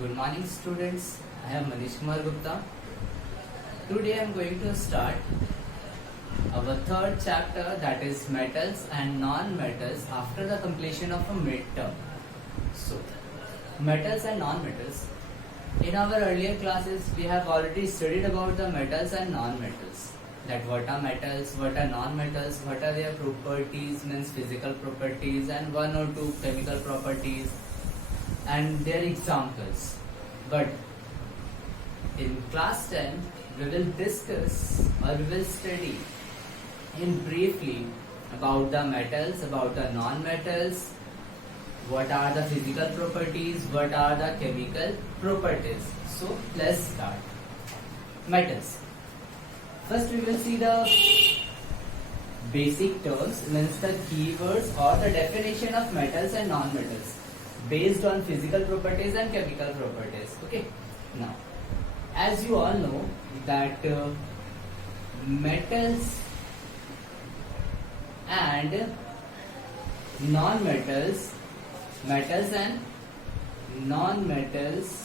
Good morning, students. I am Manish Kumar Gupta. Today I am going to start our third chapter, that is metals and non-metals, after the completion of a midterm. So, metals and non-metals. In our earlier classes, we have already studied about the metals and non-metals. That what are metals, what are non-metals, what are their properties, means physical properties, and one or two chemical properties, and their examples. But in class 10, we will discuss or we will study in briefly about the metals, about the non-metals, what are the physical properties, what are the chemical properties. So let's start. Metals. First we will see the basic terms, means the keywords or the definition of metals and non-metals based on physical properties and chemical properties. Okay. Now, as you all know that metals and non-metals, metals and non-metals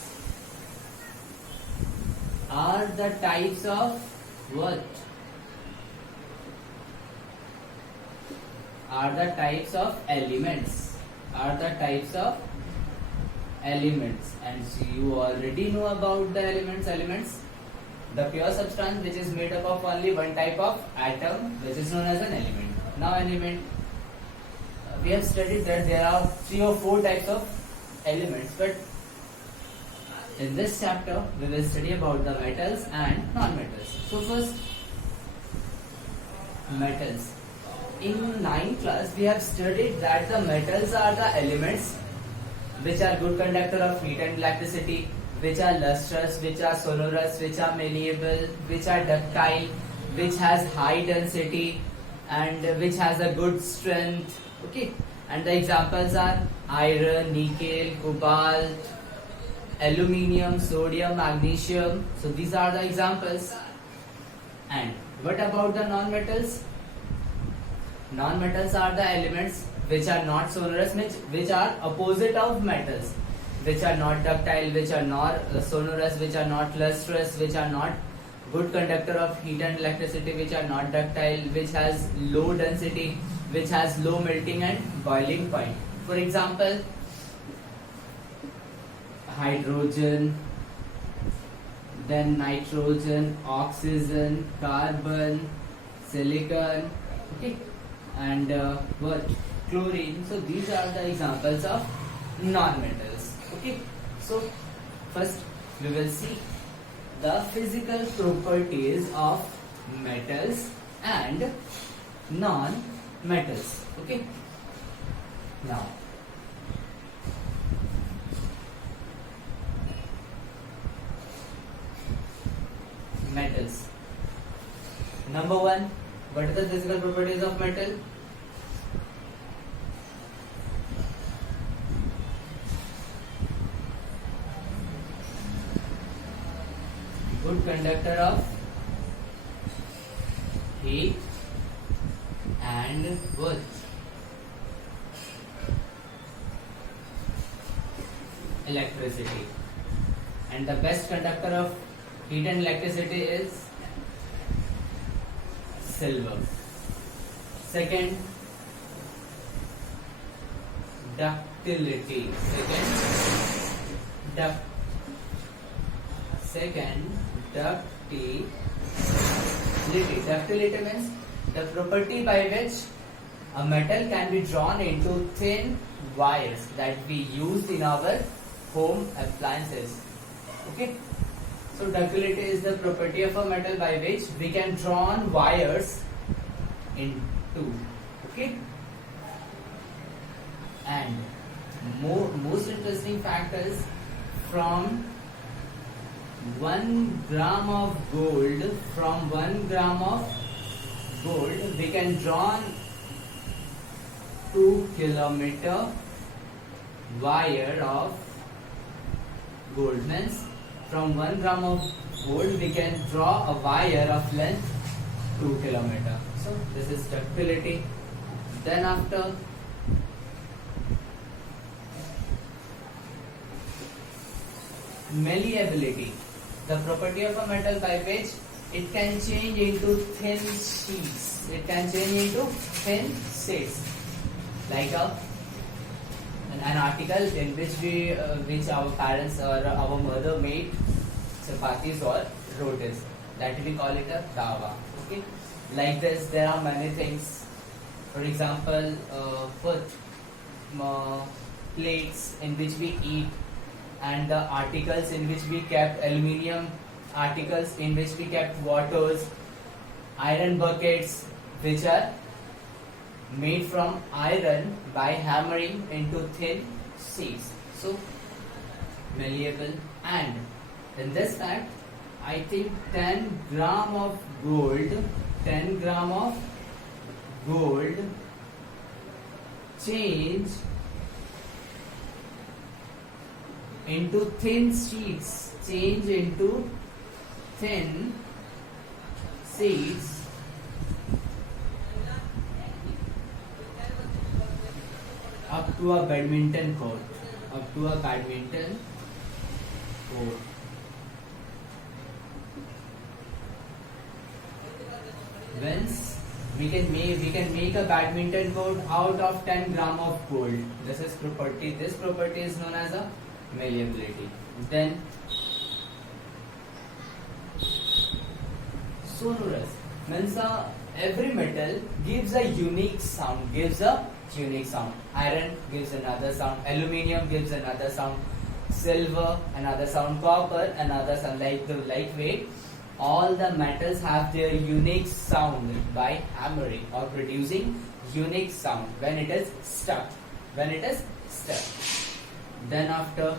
are the types of what? Are the types of elements. Are the types of elements. And so you already know about the elements. The pure substance which is made up of only one type of atom, which is known as an element. Now element, we have studied that there are 3 or 4 types of elements, but in this chapter we will study about the metals and non-metals. So first, metals. In 9th class we have studied that the metals are the elements which are good conductor of heat and electricity, which are lustrous, which are sonorous, which are malleable, which are ductile, which has high density, and which has a good strength. Okay, and the examples are iron, nickel, cobalt, aluminium, sodium, magnesium. So these are the examples. And what about the non-metals? Non-metals are the elements which are not sonorous, which are opposite of metals, which are not ductile, which are not sonorous, which are not lustrous, which are not good conductor of heat and electricity, which are not ductile, which has low density, which has low melting and boiling point. For example, hydrogen, then nitrogen, oxygen, carbon, silicon, okay, and what? Chlorine. So these are the examples of non-metals. Okay. So first we will see the physical properties of metals and non-metals. Okay. Now, metals. Number 1, what are the physical properties of metal? Good conductor of heat and what? Electricity. And the best conductor of heat and electricity is silver. Second, ductility. Second, ductility. Ductility means the property by which a metal can be drawn into thin wires that we use in our home appliances. Okay. So ductility is the property of a metal by which we can draw wires into. Okay. And most interesting fact is, from 1 gram of gold, we can draw 2 kilometer wire of gold. Means from 1 gram of gold we can draw a wire of length 2 kilometer. So this is ductility. Then after, malleability, the property of a metal by which it can change into thin sheets. It can change into thin sheets, like an article in which our parents or our mother made chapatis or rotis. That we call it a tawa. Okay, like this, there are many things. For example, plates in which we eat, and the articles in which we kept aluminium articles in which we kept waters, iron buckets which are made from iron by hammering into thin sheets. So malleable. And in this fact, I think 10 gram of gold change into thin sheets, up to a badminton court. Whence we can make a badminton court out of 10 gram of gold. This property is known as a malleability. Then sonorous means every metal gives a unique sound. Iron gives another sound, aluminium gives another sound, silver another sound, copper another sound. Like the lightweight, all the metals have their unique sound by hammering or producing unique sound when it is stuck. Then after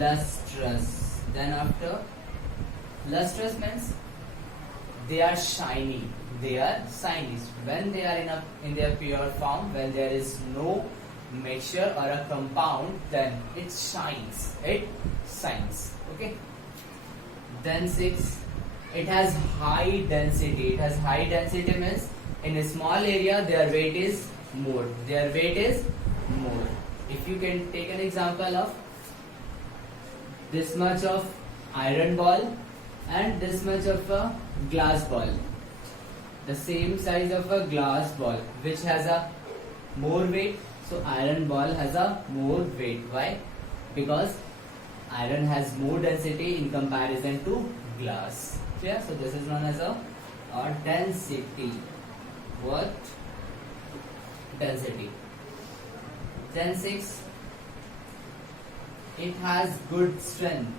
lustrous. Lustrous means they are shiny. When they are in their pure form, when there is no mixture or a compound, then it shines. Okay. Then 6. It has high density. Means in a small area their weight is more. If you can take an example of this much of iron ball and this much of a glass ball, the same size of a glass ball, which has a more weight. So iron ball has a more weight. Why? Because iron has more density in comparison to glass. Yeah, so this is known as a density. What? Density. Then 6. It has good strength.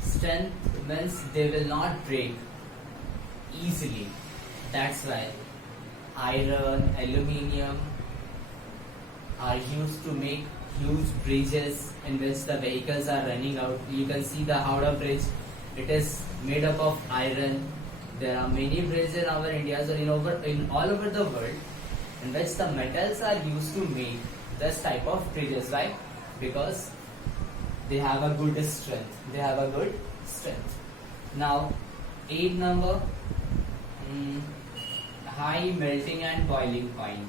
Strength means they will not break easily. That's why iron, aluminium are used to make huge bridges in which the vehicles are running out. You can see the Howrah Bridge. It is made up of iron. There are many bridges in our India, so in all over the world, in which the metals are used to make this type of bridges. Why? Because they have a good strength. Now, 8 number, high melting and boiling point.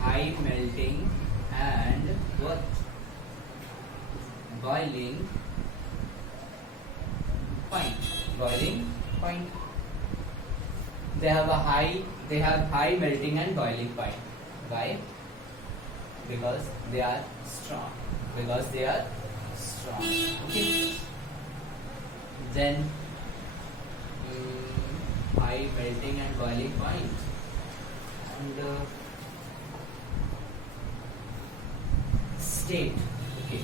High melting and what? Boiling point. They have high melting and boiling point. Why? Because they are strong. Okay. Then high melting and boiling point. And state. Okay.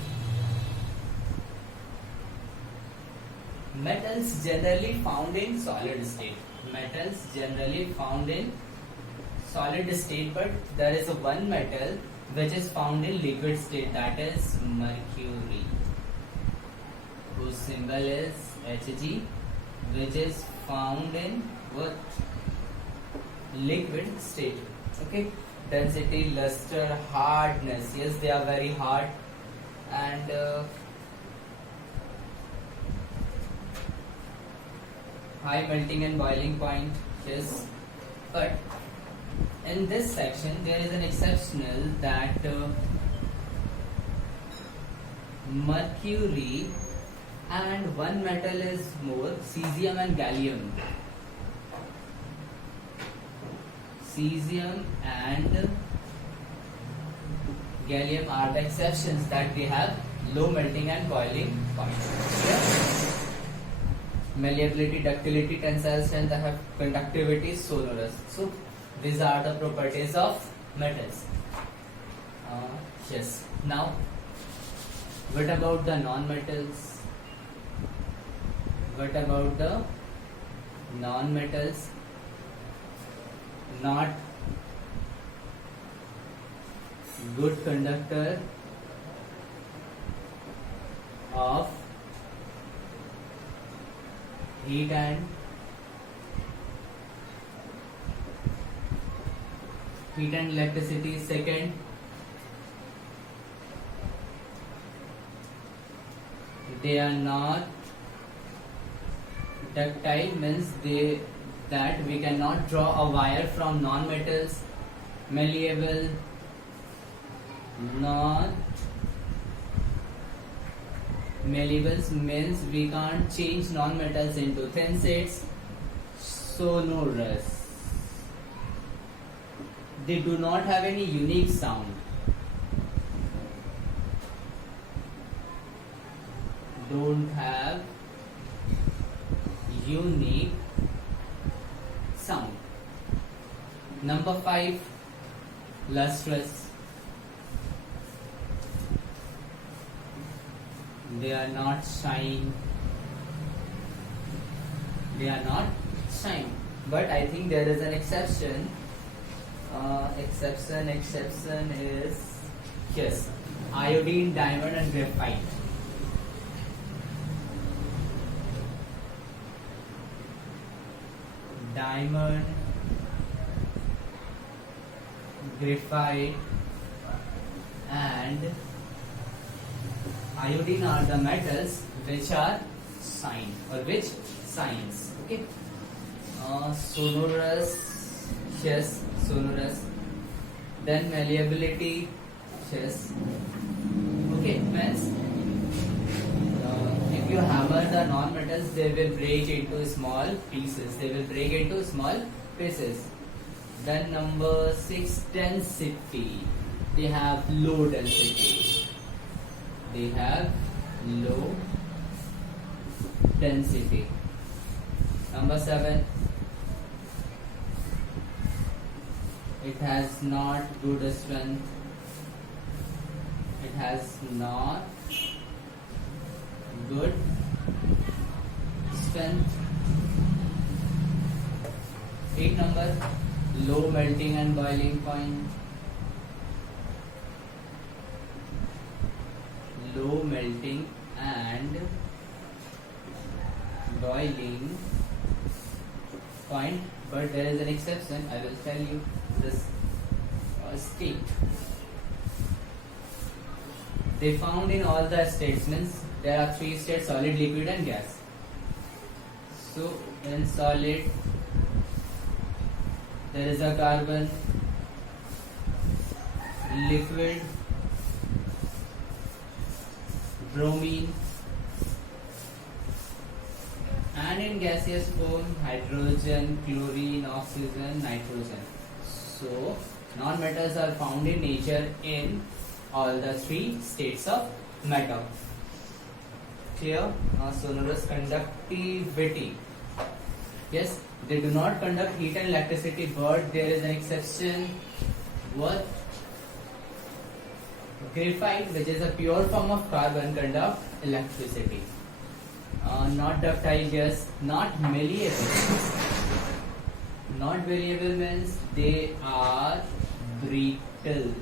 Metals generally found in solid state. But there is one metal which is found in liquid state, that is mercury, whose symbol is Hg, which is found in what? Liquid state. Okay. Density, luster, hardness. Yes, they are very hard. And high melting and boiling point. Yes, but in this section there is an exceptional that mercury and one metal is more, cesium and gallium. Cesium and gallium are the exceptions that they have low melting and boiling point. Yeah. Malleability, ductility, tensile strength, they have conductivity, sonorous. So these are the properties of metals. Yes. Now, what about the non-metals? What about the non-metals? Not good conductor of heat and electricity. Second, they are not ductile, means that we cannot draw a wire from non-metals. Malleable, not malleables means we can't change non-metals into thin sheets. Sonorous, they do not have any unique sound. Don't have unique sound. Number 5, lustrous. They are not shine. But I think there is an exception. Exception is, yes, iodine, diamond and graphite. Diamond, graphite and iodine are the metals which are shine or which shines. Okay. Sonorous, yes, sonorous. Then malleability, yes. Okay, means if you hammer the non-metals, they will break into small pieces. Then number 6, density. They have low density. Number 7, it has not good strength. Eight number, low melting and boiling point. Low melting and boiling point, but there is an exception. I will tell you this state. They found in all the states, means there are 3 states: solid, liquid and gas. So in solid there is a carbon, liquid, bromine, and in gaseous form hydrogen, chlorine, oxygen, nitrogen. So non-metals are found in nature in all the 3 states of matter. Clear? Sonorous, conductivity. Yes, they do not conduct heat and electricity, but there is an exception. What? Graphite, which is a pure form of carbon, conduct electricity. Not ductile, yes. Not malleable. Not variable means they are brittle.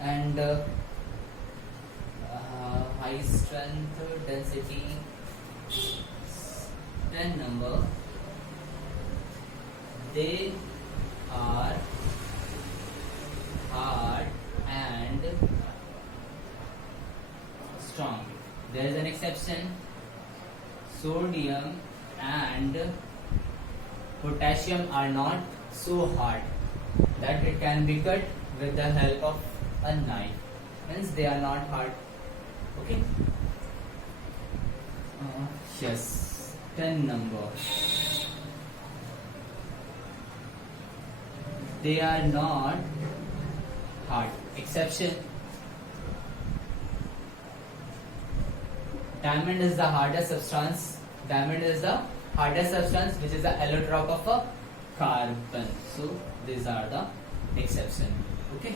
And high strength, density. 10 number, they are hard and strong. There is an exception. Sodium and potassium are not so hard that it can be cut with the help of a knife. Hence they are not hard. Okay. Yes. 10 number. They are not hard. Exception. Diamond is the hardest substance. Diamond is the hardest substance, which is the allotrope of a carbon. So these are the exception. Okay.